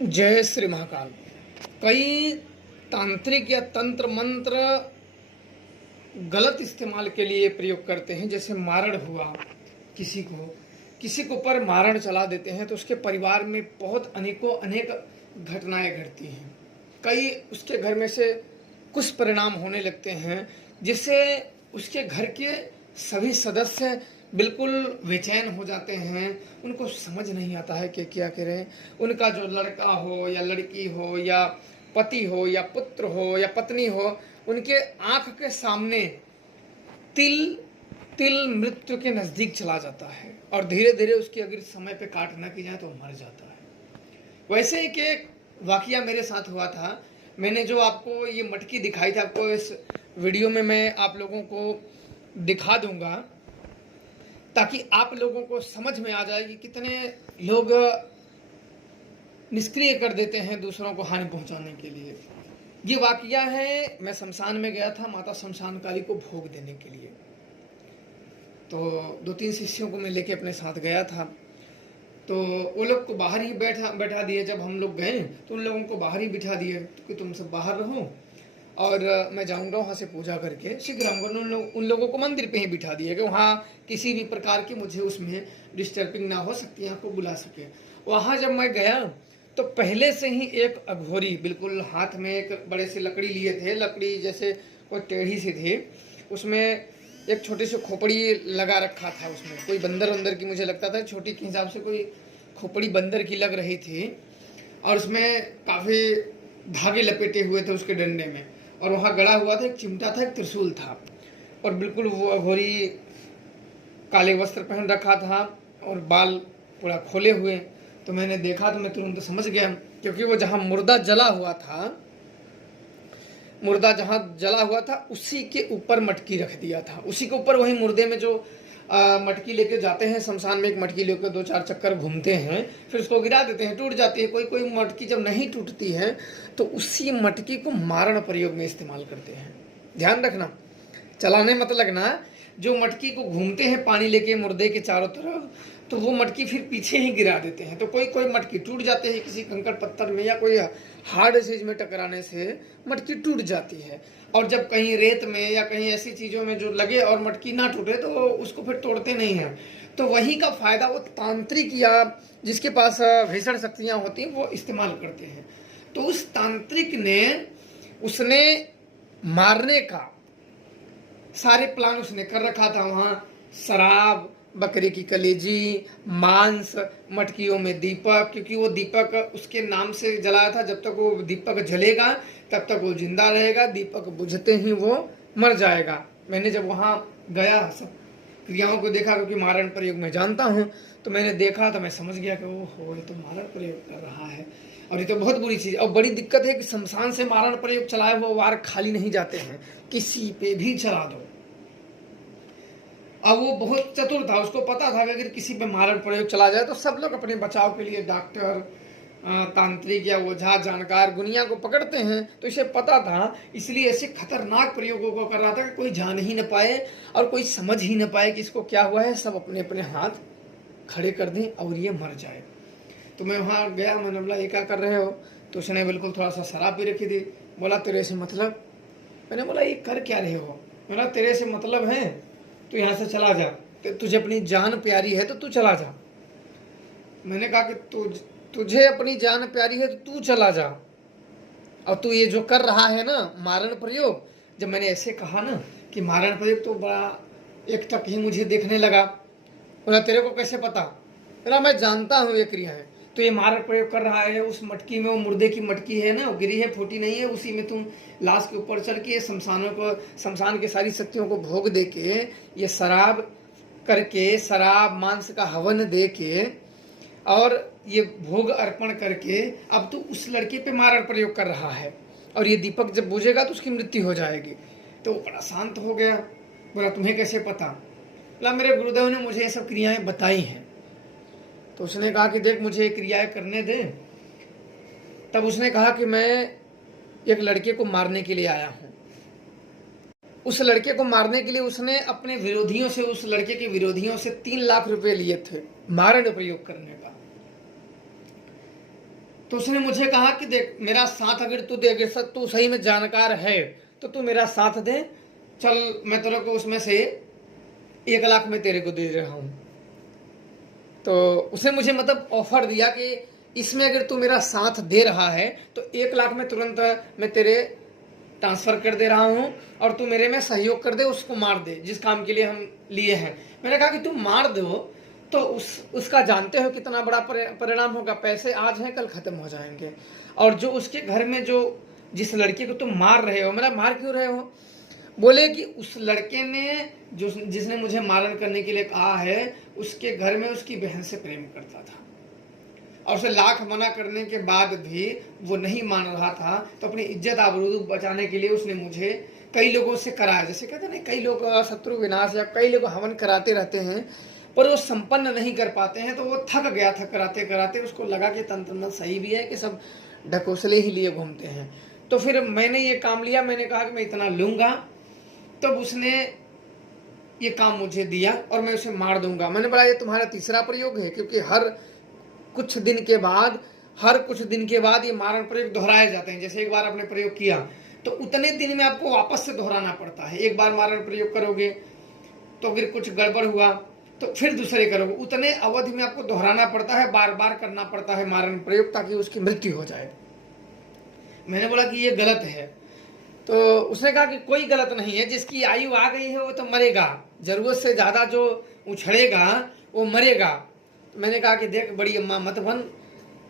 जय श्री महाकाल। कई तांत्रिक या तंत्र मंत्र गलत इस्तेमाल के लिए प्रयोग करते हैं। जैसे मारण हुआ, किसी को ऊपर मारण चला देते हैं तो उसके परिवार में बहुत अनेक घटनाएं घटती हैं। कई उसके घर में से कुछ परिणाम होने लगते हैं जिससे उसके घर के सभी सदस्य बिल्कुल बेचैन हो जाते हैं। उनको समझ नहीं आता है कि क्या करें। उनका जो लड़का हो या लड़की हो या पति हो या पुत्र हो या पत्नी हो, उनके आंख के सामने तिल तिल मृत्यु के नज़दीक चला जाता है और धीरे धीरे उसकी अगर समय पे काट ना की जाए तो मर जाता है। वैसे ही एक वाकया मेरे साथ हुआ था। मैंने जो आपको ये मटकी दिखाई थी, आपको इस वीडियो में मैं आप लोगों को दिखा दूंगा ताकि आप लोगों को समझ में आ जाए कि कितने लोग निष्क्रिय कर देते हैं दूसरों को हानि पहुंचाने के लिए। ये वाकया है, मैं शमशान में गया था माता शमशान काली को भोग देने के लिए। तो 2-3 शिष्यों को मैं लेके अपने साथ गया था। तो वो लोग को बाहर ही बैठा दिए। जब हम लोग गए तो उन लोगों को बाहर ही बिठा दिए कि तुम सब बाहर रहो और मैं जाऊंगा वहाँ से पूजा करके शीघ्र आऊँगा। उन लोगों को मंदिर पे ही बिठा दिए कि वहाँ किसी भी प्रकार की मुझे उसमें डिस्टर्बिंग ना हो सकती, यहाँ को बुला सके। वहाँ जब मैं गया तो पहले से ही एक अघोरी बिल्कुल हाथ में एक बड़े से लकड़ी लिए थे, लकड़ी जैसे कोई टेढ़ी सी थी, उसमें एक छोटी सी खोपड़ी लगा रखा था। उसमें कोई बंदर वंदर की मुझे लगता था, छोटी के हिसाब से कोई खोपड़ी बंदर की लग रही थी और उसमें काफ़ी धागे लपेटे हुए थे उसके डंडे में। और वहाँ गड़ा हुआ था एक चिमटा था, एक त्रिशूल था और बिल्कुल वो अघोरी काले वस्त्र पहन रखा था और बाल पूरा खोले हुए। तो मैंने देखा तो मैं तुरंत समझ गया, क्योंकि वो जहाँ मुर्दा जला हुआ था उसी के ऊपर मटकी रख दिया था। उसी के ऊपर वही मुर्दे में जो मटकी लेके जाते हैं शमशान में, एक मटकी लेकर 2-4 चक्कर घूमते हैं, फिर उसको गिरा देते हैं, टूट जाती है। कोई मटकी जब नहीं टूटती है तो उसी मटकी को मारण प्रयोग में इस्तेमाल करते हैं। ध्यान रखना, चलाने मत लगना। जो मटकी को घूमते हैं पानी लेके मुर्दे के चारों तरफ, तो वो मटकी फिर पीछे ही गिरा देते हैं। तो कोई मटकी टूट जाते हैं किसी कंकड़ पत्थर में या कोई हार्ड चीज में टकराने से मटकी टूट जाती है। और जब कहीं रेत में या कहीं ऐसी चीज़ों में जो लगे और मटकी ना टूटे तो उसको फिर तोड़ते नहीं हैं। तो वही का फायदा वो तांत्रिक या जिसके पास भीषण शक्तियाँ होती हैं वो इस्तेमाल करते हैं। तो उस तांत्रिक ने उसने मारने का सारे प्लान उसने कर रखा था। वहाँ शराब, बकरी की कलेजी, मांस, मटकियों में दीपक, क्योंकि वो दीपक उसके नाम से जलाया था। जब तक वो दीपक जलेगा तब तक वो जिंदा रहेगा, दीपक बुझते ही वो मर जाएगा। मैंने जब वहाँ गया सब क्रियाओं को देखा, क्योंकि मारण प्रयोग मैं जानता हूँ, तो मैंने देखा तो मैं समझ गया कि ओहो ये तो मारण प्रयोग कर रहा है और ये तो बहुत बुरी चीज़। और बड़ी दिक्कत है कि शमशान से मारण प्रयोग चलाए वो वार खाली नहीं जाते हैं, किसी पे भी चला दो। अब वो बहुत चतुर था, उसको पता था कि अगर किसी पे मारण प्रयोग चला जाए तो सब लोग अपने बचाव के लिए डॉक्टर, तांत्रिक या ओझा, जानकार, गुनिया को पकड़ते हैं। तो इसे पता था, इसलिए ऐसे खतरनाक प्रयोगों को कर रहा था कि कोई जान ही न पाए और कोई समझ ही न पाए कि इसको क्या हुआ है। सब अपने अपने हाथ खड़े कर दें और ये मर जाए। तो मैं वहाँ गया, मैंने बोला ये क्या कर रहे हो? तो उसने बिल्कुल थोड़ा सा शराब भी रखी थी। बोला तेरे से मतलब? मैंने बोला ये कर क्या रहे हो? बोला तेरे से मतलब है तो यहाँ से चला जा, तुझे अपनी जान प्यारी है तो तू चला जा। मैंने कहा कि तुझे अपनी जान प्यारी है तो तू चला जा, और तू ये जो कर रहा है ना मारण प्रयोग। जब मैंने ऐसे कहा ना कि मारण प्रयोग, तो बड़ा एक तक ही मुझे देखने लगा। बोला तेरे को कैसे पता? बोला मैं जानता हूँ ये क्रिया है। तो ये मारण प्रयोग कर रहा है उस मटकी में, वो मुर्दे की मटकी है ना, वो गिरी है, फूटी नहीं है, उसी में तुम लाश के ऊपर चढ़ के शमशान के सारी शक्तियों को भोग दे के, ये शराब करके, शराब मांस का हवन दे के और ये भोग अर्पण करके अब तू उस लड़के पे मारण प्रयोग कर रहा है और ये दीपक जब बुझेगा तो उसकी मृत्यु हो जाएगी। तो वो बड़ा शांत हो गया। बोला तुम्हें कैसे पता? बोला मेरे गुरुदेव ने मुझे ये सब क्रियाएं बताई हैं। तो उसने कहा कि देख मुझे ये क्रियाएं करने दे। तब उसने कहा कि मैं एक लड़के को मारने के लिए आया हूँ। उस लड़के को मारने के लिए उसने अपने विरोधियों से, उस लड़के के विरोधियों से 3 लाख रुपए लिए थे मारण प्रयोग करने का। तो उसने मुझे कहा कि देख, मेरा साथ अगर तू दे, अगर तू सही में जानकार है तो तू मेरा साथ दे, चल मैं तेरे को उसमें से 1 लाख में तेरे को दे रहा हूँ। तो उसने मुझे मतलब ऑफर दिया कि इसमें अगर तू मेरा साथ दे रहा है तो 1 लाख में तुरंत मैं तेरे ट्रांसफर कर दे रहा हूँ, और तू मेरे में सहयोग कर दे, उसको मार दे जिस काम के लिए हम लिए हैं। मैंने कहा कि तू मार दो तो उसका जानते हो कितना बड़ा परिणाम होगा। पैसे आज हैं कल खत्म हो जाएंगे। और जो उसके घर में जो जिस लड़के को तुम मार रहे हो, मेरा मार क्यों रहे हो? बोले कि उस लड़के ने जिसने मुझे मारण करने के लिए कहा है, उसके घर में उसकी बहन से प्रेम करता था, और उसे लाख मना करने के बाद भी वो नहीं मान रहा था। तो अपनी इज्जत आबरू बचाने के लिए उसने मुझे कई लोगों से कराया। जैसे कहते हैं ना, कई लोग शत्रु विनाश या कई लोग हवन कराते रहते हैं पर वो संपन्न नहीं कर पाते हैं। तो वो थक गया था कराते कराते, उसको लगा कि तंत्र में सही भी है कि सब ढकोसले ही लिए घूमते हैं। तो फिर मैंने ये काम लिया, मैंने कहा कि मैं इतना लूंगा। तब उसने ये काम मुझे दिया और मैं उसे मार दूंगा। मैंने बोला ये तुम्हारा तीसरा प्रयोग है, क्योंकि हर कुछ दिन के बाद ये मारण प्रयोग दोहराए जाते हैं। जैसे एक बार आपने प्रयोग किया तो उतने दिन में आपको वापस से दोहराना पड़ता है। एक बार मारण प्रयोग करोगे तो अगर कुछ गड़बड़ हुआ तो फिर दूसरे करोगे, उतने अवधि में आपको दोहराना पड़ता है, बार बार करना पड़ता है मारण प्रयोग, ताकि उसकी मृत्यु हो जाए। मैंने बोला कि ये गलत है। तो उसने कहा कि कोई गलत नहीं है, जिसकी आयु आ गई है वो तो मरेगा, जरूरत से ज्यादा जो उछड़ेगा वो मरेगा। तो मैंने कहा कि देख बड़ी अम्मा मत बन।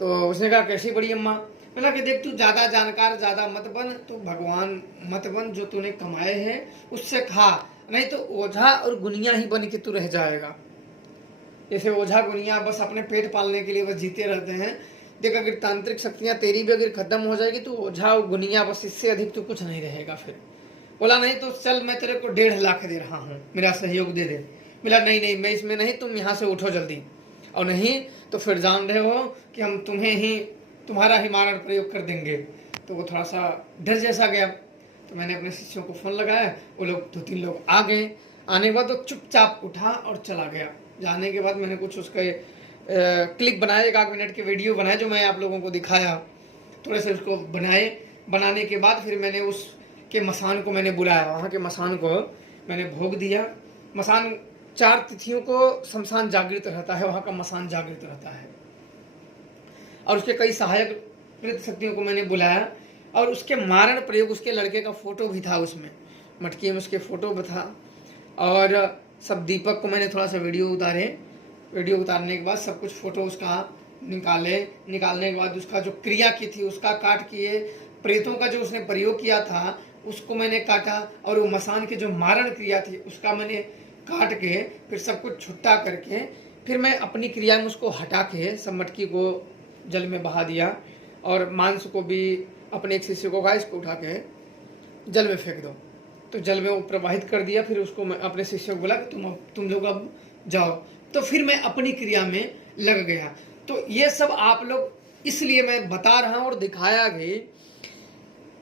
तो उसने कहा कैसी बड़ी अम्मा? मैंने कहा कि देख तू ज्यादा जानकार ज्यादा मत बन, तू भगवान मत बन, जो तूने कमाए हैं उससे खा, नहीं तो ओझा और गुनिया ही बन के तू रह जाएगा। जैसे ओझा गुनिया बस अपने पेट पालने के लिए बस जीते रहते हैं। देख अगर तांत्रिक शक्तियां तेरी भी अगर खत्म हो जाएगी तो ओझा और गुनिया, बस इससे अधिक तो कुछ नहीं रहेगा। फिर बोला नहीं तो चल मैं तेरे को 1.5 लाख दे रहा हूँ, मेरा सहयोग दे दे। मिला नहीं नहीं मैं इसमें नहीं, तुम यहाँ से उठो जल्दी, और नहीं तो फिर जान रहे हो कि हम तुम्हारा ही मारण प्रयोग कर देंगे। तो वो थोड़ा सा डर जैसा गया। तो मैंने अपने शिष्यों को फोन लगाया, वो लोग 2-3 लोग आ गए। आने के बाद तो चुपचाप उठा और चला गया। जाने के बाद मैंने कुछ उसके क्लिप बनाए, 1 मिनट के वीडियो बनाए जो मैं आप लोगों को दिखाया। थोड़े से उसको बनाने के बाद फिर मैंने उसके मसान को मैंने बुलाया, वहाँ के मसान को मैंने भोग दिया। मसान 4 तिथियों को शमशान जागृत रहता है, वहाँ का मसान जागृत रहता है। और उसके कई सहायक प्रेत शक्तियों को मैंने बुलाया, और उसके मारण प्रयोग उसके लड़के का फोटो भी था, उसमें मटकी में उसके फोटो भी था। और सब दीपक को मैंने थोड़ा सा वीडियो उतारने के बाद सब कुछ फोटो उसका निकालने के बाद उसका जो क्रिया की थी उसका काट किए, प्रेतों का जो उसने प्रयोग किया था उसको मैंने काटा, और वो मसान की जो मारण क्रिया थी उसका मैंने काट के फिर सब कुछ छुट्टा करके फिर मैं अपनी क्रिया में उसको हटा के सब मटकी को जल में बहा दिया, और मांस को भी अपने एक शिष्य को कहा इसको उठा के जल में फेंक दो। तो जल में वो प्रवाहित कर दिया। फिर उसको मैं अपने शिष्य को बोला कि तुम लोग अब जाओ। तो फिर मैं अपनी क्रिया में लग गया। तो ये सब आप लोग इसलिए मैं बता रहा हूँ और दिखाया भी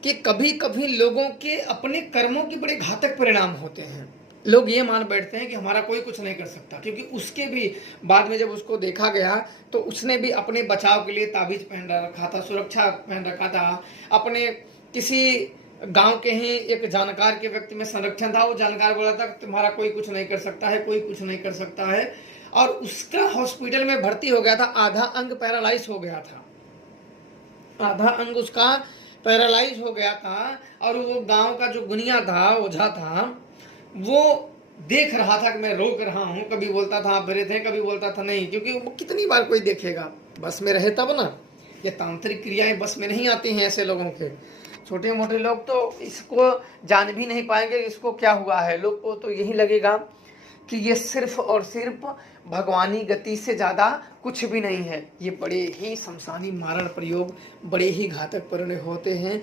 कि कभी कभी लोगों के अपने कर्मों के बड़े घातक परिणाम होते हैं। लोग ये मान बैठते हैं कि हमारा कोई कुछ नहीं कर सकता, क्योंकि उसके भी बाद में जब उसको देखा गया तो उसने भी अपने बचाव के लिए ताबीज पहन रखा था, सुरक्षा पहन रखा था। अपने किसी गांव के ही एक जानकार के व्यक्ति में संरक्षण था, वो जानकार बोला था तुम्हारा कोई कुछ नहीं कर सकता है, कोई कुछ नहीं कर सकता है। और उसका हॉस्पिटल में भर्ती हो गया था, आधा अंग पैरालाइज हो गया था, आधा अंग उसका पैरालाइज हो गया था। और वो गांव का जो गुनिया था, ओझा था, वो देख रहा था कि मैं रोक रहा हूँ। कभी बोलता था आप भरे थे, कभी बोलता था नहीं, क्योंकि वो कितनी बार कोई देखेगा, बस में रहे तब ना। ये तांत्रिक क्रियाएं बस में नहीं आती हैं ऐसे लोगों के। छोटे मोटे लोग तो इसको जान भी नहीं पाएंगे इसको क्या हुआ है। लोग को तो यही लगेगा कि ये सिर्फ और सिर्फ भगवानी गति से ज़्यादा कुछ भी नहीं है। ये बड़े ही शमशानी मारण प्रयोग, बड़े ही घातक परिणय होते हैं।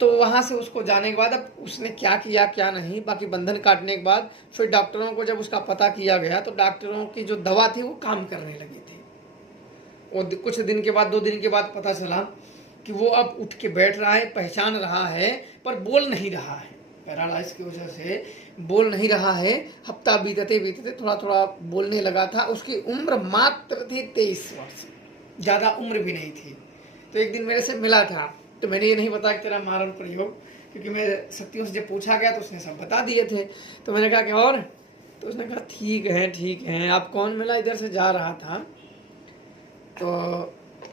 तो वहाँ से उसको जाने के बाद अब उसने क्या किया क्या नहीं, बाकी बंधन काटने के बाद फिर डॉक्टरों को जब उसका पता किया गया तो डॉक्टरों की जो दवा थी वो काम करने लगी थी। और कुछ दिन के बाद 2 दिन के बाद पता चला कि वो अब उठ के बैठ रहा है, पहचान रहा है, पर बोल नहीं रहा है। पैरालाइज की वजह से बोल नहीं रहा है। हफ्ता बीतते थोड़ा थोड़ा बोलने लगा था। उसकी उम्र मात्र थी 23 वर्ष, ज़्यादा उम्र भी नहीं थी। तो एक दिन मेरे से मिला था, तो मैंने ये नहीं बताया कि तेरा मारण प्रयोग, क्योंकि मैं सत्यों से जब पूछा गया तो उसने सब बता दिए थे। तो मैंने कहा कि और, तो उसने कहा ठीक है, आप कौन? मिला, इधर से जा रहा था। तो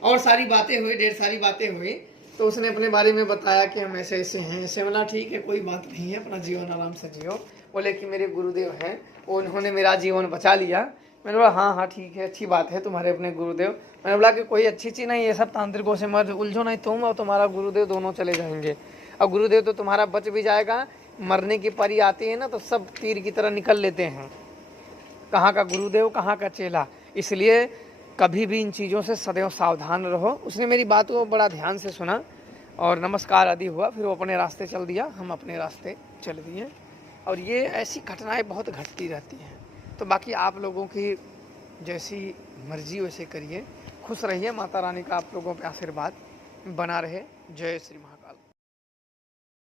और सारी बातें हुई, ढेर सारी बातें हुई। तो उसने अपने बारे में बताया कि हम ऐसे ऐसे हैं, ऐसे। बोला ठीक है, कोई बात नहीं है, अपना जीवन आराम से जियो। बोले कि मेरे गुरुदेव हैं, उन्होंने मेरा जीवन बचा लिया। मैंने बोला हाँ ठीक है, अच्छी बात है, तुम्हारे अपने गुरुदेव। मैंने बोला कि कोई अच्छी चीज़ नहीं, ये सब तांत्रिकों से मत उलझो, नहीं तुम और तुम्हारा गुरुदेव दोनों चले जाएंगे। और गुरुदेव तो तुम्हारा बच भी जाएगा, मरने की परी आती है ना तो सब तीर की तरह निकल लेते हैं, कहाँ का गुरुदेव कहाँ का चेला। इसलिए कभी भी इन चीज़ों से सदैव सावधान रहो। उसने मेरी बात को बड़ा ध्यान से सुना और नमस्कार आदि हुआ, फिर वो अपने रास्ते चल दिया, हम अपने रास्ते चल दिए। और ये ऐसी घटनाएं बहुत घटती रहती हैं। तो बाकी आप लोगों की जैसी मर्जी वैसे करिए, खुश रहिए, माता रानी का आप लोगों पे आशीर्वाद बना रहे। जय श्री महाकाल।